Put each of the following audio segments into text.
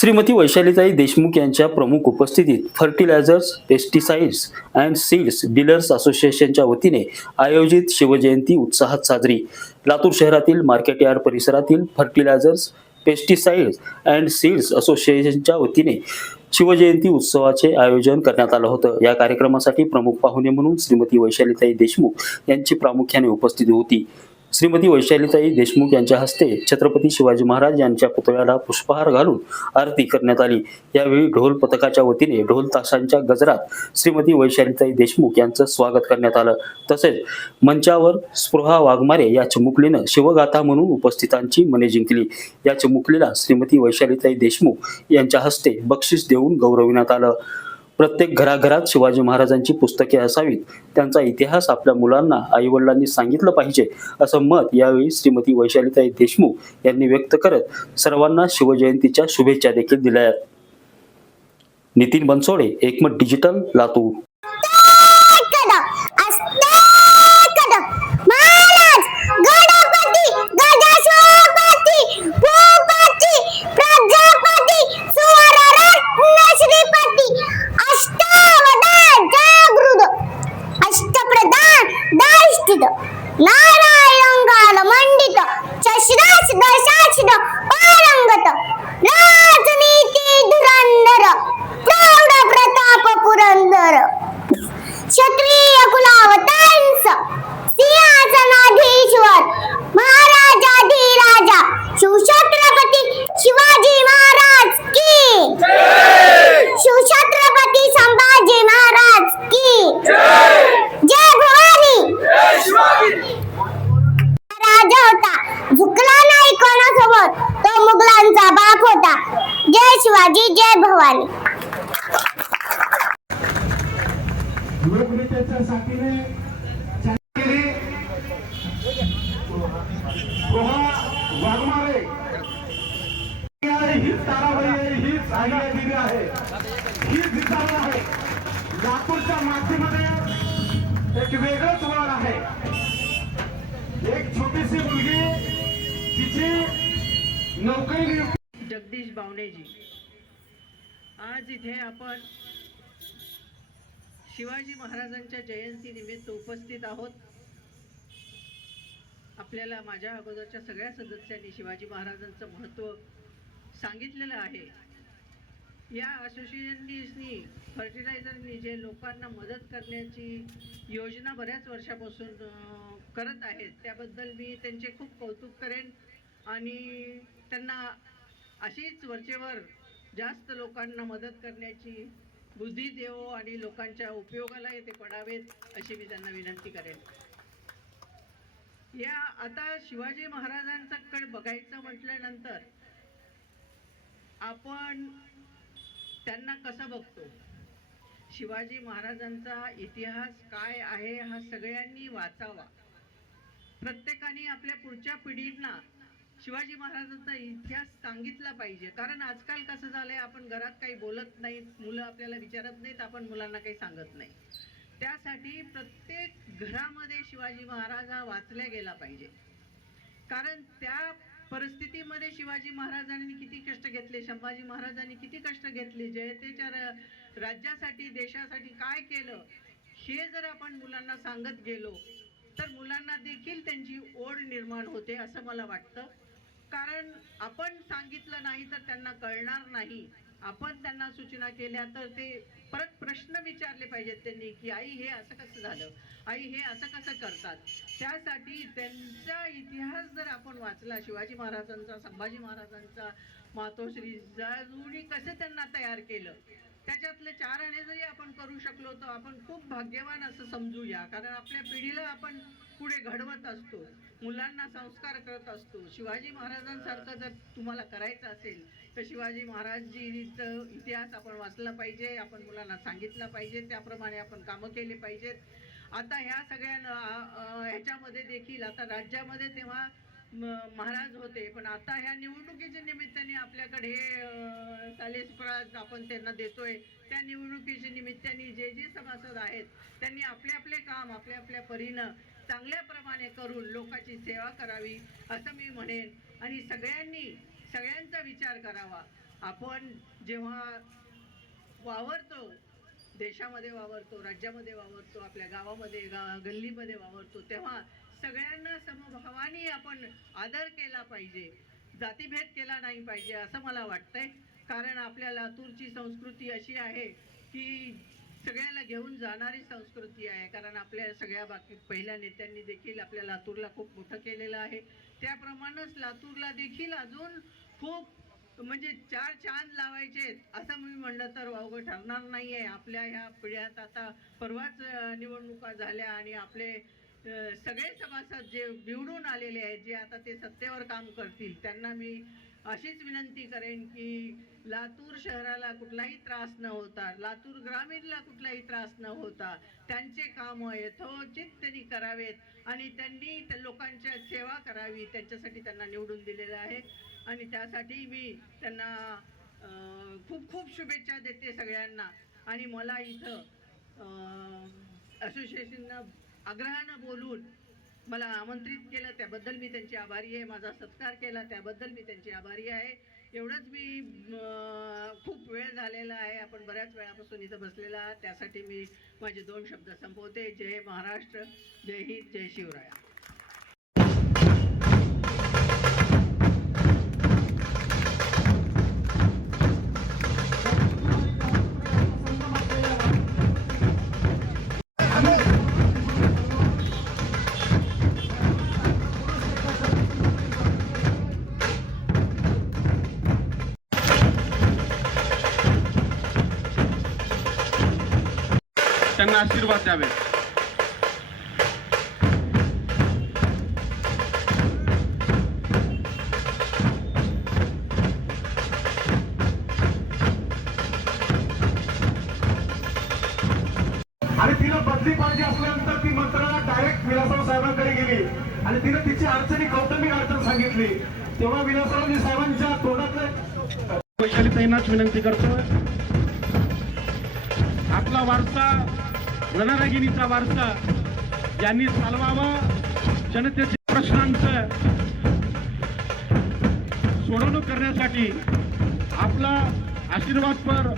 श्रीमती वैशालीताई देशमुख यांच्या प्रमुख उपस्थितीत fertilizers pesticides and seeds dealers असोसिएशनच्या वतीने आयोजित शिवजयंती उत्साहात साजरी. लातूर शहरातील मार्केट यार्ड परिसरातील फर्टिलायझर्स पेस्टिसाइड्स अँड सीड्स असोसिएशनच्या वतीने शिवजयंती उत्सवाचे आयोजन करण्यात आलं होतं. या कार्यक्रमासाठी प्रमुख पाहुणे म्हणून श्रीमती वैशालीताई देशमुख यांची प्रामुख्याने उपस्थिती होती. श्रीमती वैशालीताई देशमुख यांच्या हस्ते छत्रपती शिवाजी महाराज यांच्या पुतळ्याला पुष्पहार घालून आरती करण्यात आली. यावेळी ढोल पथकाच्या वतीने ढोल ताशांच्या गजरात श्रीमती वैशालीताई देशमुख यांचं स्वागत करण्यात आलं. तसेच मंचावर स्पृहा वाघमारे या चिमुकलीनं शिवगाथा म्हणून उपस्थितांची मने जिंकली. या चिमुकलीला श्रीमती वैशालीताई देशमुख यांच्या हस्ते बक्षीस देऊन गौरविण्यात आलं. प्रत्येक घराघरात शिवाजी महाराजांची पुस्तके असावीत. त्यांचा इतिहास आपल्या मुलांना आईवडिलांनी सांगितलं पाहिजे असं मत यावेळी श्रीमती वैशालीताई देशमुख यांनी व्यक्त करत सर्वांना शिवजयंतीच्या शुभेच्छा देखील दिल्या. नितीन बनसोडे एकमत डिजिटल लातूर. लोकनेत्याच्या साथीने वाघमारे. हीच ताराबाई आहे हीच अहिल्यादेवी आहे. हीच जिजाऊ आहे. लातूरच्या मातीमध्ये एक वेगळंच वाढ आहे. एक छोटीशी मुलगी तिची नोकरी जगदीश बावणेजी आज इथे आपण शिवाजी महाराजांच्या जयंतीनिमित्त उपस्थित आहोत. आपल्याला माझ्या अगोदरच्या सगळ्या सदस्यांनी शिवाजी महाराजांचं महत्त्व सांगितलेलं आहे. या असोसिएशननी फर्टिलायझरनी जे लोकांना मदत करण्याची योजना बऱ्याच वर्षापासून करत आहेत त्याबद्दल मी त्यांचे खूप कौतुक करेन आणि त्यांना अशीच वरचेवर जास्त लोकांना मदत करण्याची बुद्धी देवो आणि लोकांच्या उपयोगाला ते पडावेत अशी मी त्यांना विनंती करेन. या आता शिवाजी महाराजांच्याकडे बघायचं म्हटल्यानंतर आपण त्यांना कसं बघतो? शिवाजी महाराजांचा इतिहास काय आहे हा सगळ्यांनी वाचावा. प्रत्येकाने आपल्या पुढच्या पिढींना शिवाजी महाराजांचा इतिहास सांगितला पाहिजे. कारण आजकाल कसं झालंय आपण घरात काही बोलत नाहीत मुलं आपल्याला विचारत नाहीत आपण मुलांना काही सांगत नाही. त्यासाठी प्रत्येक घरामध्ये शिवाजी महाराज हा वाचल्या गेला पाहिजे. कारण त्या परिस्थितीमध्ये शिवाजी महाराजांनी किती कष्ट घेतले संभाजी महाराजांनी किती कष्ट घेतले जयतेच्या राज्यासाठी देशासाठी काय केलं हे जर आपण मुलांना सांगत गेलो तर मुलांना देखील त्यांची ओढ निर्माण होते असं मला वाटतं. कारण आपण सांगितलं नाही तर त्यांना कळणार नाही. आपण त्यांना सूचना केल्या तर ते परत प्रश्न विचारले पाहिजेत त्यांनी की आई हे असं कसं झालं? आई हे असं कसं करतात? त्यासाठी त्यांचा इतिहास जर आपण वाचला शिवाजी महाराजांचा संभाजी महाराजांचा मातोश्री जाजुनी कसं त्यांना तयार केलं? त्याच्यातले चार आणे जरी आपण करू शकलो तर आपण खूप भाग्यवान असं समजूया. कारण आपल्या पिढीला आपण पुढे घडवत असतो. मुलांना संस्कार करत असतो. शिवाजी महाराजांसारखं जर तुम्हाला करायचं असेल तर शिवाजी महाराजजीचं इतिहास आपण वाचला पाहिजे आपण मुलांना सांगितला पाहिजे त्याप्रमाणे आपण कामं केले पाहिजेत. आता ह्या सगळ्या ह्याच्यामध्ये देखील आता राज्यामध्ये तेव्हा महाराज होते. पण आता ह्या निवडणुकीच्या निमित्ताने आपल्याकडे हे सालेसपराज आपण त्यांना देतोय. त्या निवडणुकीच्या निमित्ताने जे जे सभासद आहेत त्यांनी आपले आपले काम आपल्या आपल्या परीनं चांगल्याप्रमाणे करून लोकांची सेवा करावी असं मी म्हणेन. आणि सगळ्यांनी सगळ्यांचा विचार करावा. आपण जेव्हा वावरतो देशामध्ये वावरतो राज्यामध्ये वावरतो आपल्या गावामध्ये गा गल्लीमध्ये वावरतो तेव्हा सगळ्यांना समभावाने आपण आदर केला पाहिजे. जातीभेद केला नाही पाहिजे असं मला वाटतंय. कारण आपल्या लातूरची संस्कृती अशी आहे की सगळ्याला घेऊन जाणारी संस्कृती आहे. कारण आपल्या सगळ्या बाकी पहिल्या नेत्यांनी देखील आपल्या लातूरला खूप मोठं केलेलं आहे. त्याप्रमाणेच लातूरला देखील अजून खूप म्हणजे चार चांद लावायचे असं मी म्हणलं तर वावगं ठरणार नाही आहे आपल्या ह्या पिढ्यात आता परवाच निवडणुका झाल्या आणि आपले सगळे सभासद जे निवडून आलेले आहेत जे आता ते सत्तेवर काम करतील त्यांना मी अशीच विनंती करेन की लातूर शहराला कुठलाही त्रास न होता लातूर ग्रामीणला कुठलाही त्रास न होता त्यांचे कामं यथोचित त्यांनी करावेत आणि त्यांनी त्या लोकांच्या सेवा करावी त्यांच्यासाठी त्यांना निवडून दिलेलं आहे. आणि त्यासाठी मी त्यांना खूप खूप शुभेच्छा देते सगळ्यांना. आणि मला इथं असोसिएशननं आग्रहानं बोलून मला आमंत्रित केलं. त्याबद्दल मी त्यांची आभारी आहे. माझा सत्कार केला. त्याबद्दल मी त्यांची आभारी आहे. एवढंच मी खूप वेळ झालेला आहे. आपण बऱ्याच वेळापासून इथं बसलेला आहात. त्यासाठी मी माझे दोन शब्द संपवते. जय महाराष्ट्र. जय हिंद. जय शिवराया. आशीर्वाद द्यावे. आणि तिला बदली पाहिजे असल्यानंतर ती मंत्र्याला डायरेक्ट विलासराव साहेबांकडे गेली. आणि तिने तिची अडचणी कौटुंबिक अडचण सांगितली. तेव्हा विलासरावजी साहेबांच्या तोंडातले वैशालीताईंनाच विनंती करतो आपला वारसा रणरागिणीचा वारसा यांनी चालवावा. जनतेच्या प्रश्नांचं सोडवणूक करण्यासाठी आपला आशीर्वादपर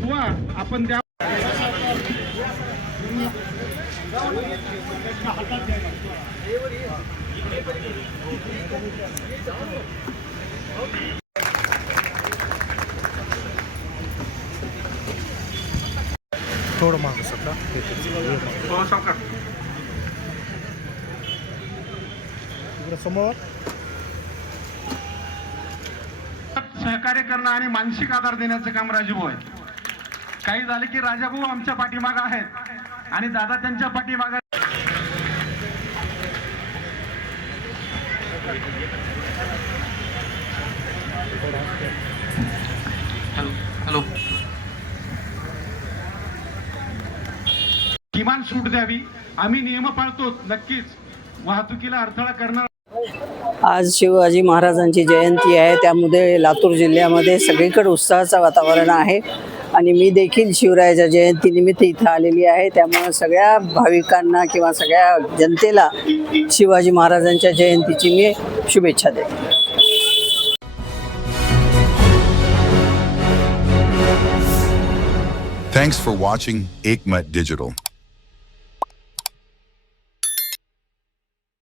दुवा आपण द्या. थोडं मागं सका इकडं समोर. सहकार्य करणं आणि मानसिक आधार देण्याचं काम राजूभाऊ आहे. काही झाले की राजाभाऊ आमच्या पाठीमाग आहेत. आणि दादा त्यांच्या पाठीमाग हॅलो. किमान सूट द्यावी. आम्ही नियम पाळतो. नक्कीच. वाहतुकीला अडथळा करणार. आज शिवाजी महाराजांची जयंती आहे. त्यामध्ये लातूर जिल्ह्यामध्ये सगळीकडे उत्साहाचं वातावरण आहे. आणि मी देखील शिवरायाच्या जयंतीनिमित्त इथं आलेली आहे. त्यामुळं सगळ्या भाविकांना किंवा सगळ्या जनतेला शिवाजी महाराजांच्या जयंतीची मी शुभेच्छा देते. Thanks for watching Aikmat Digital.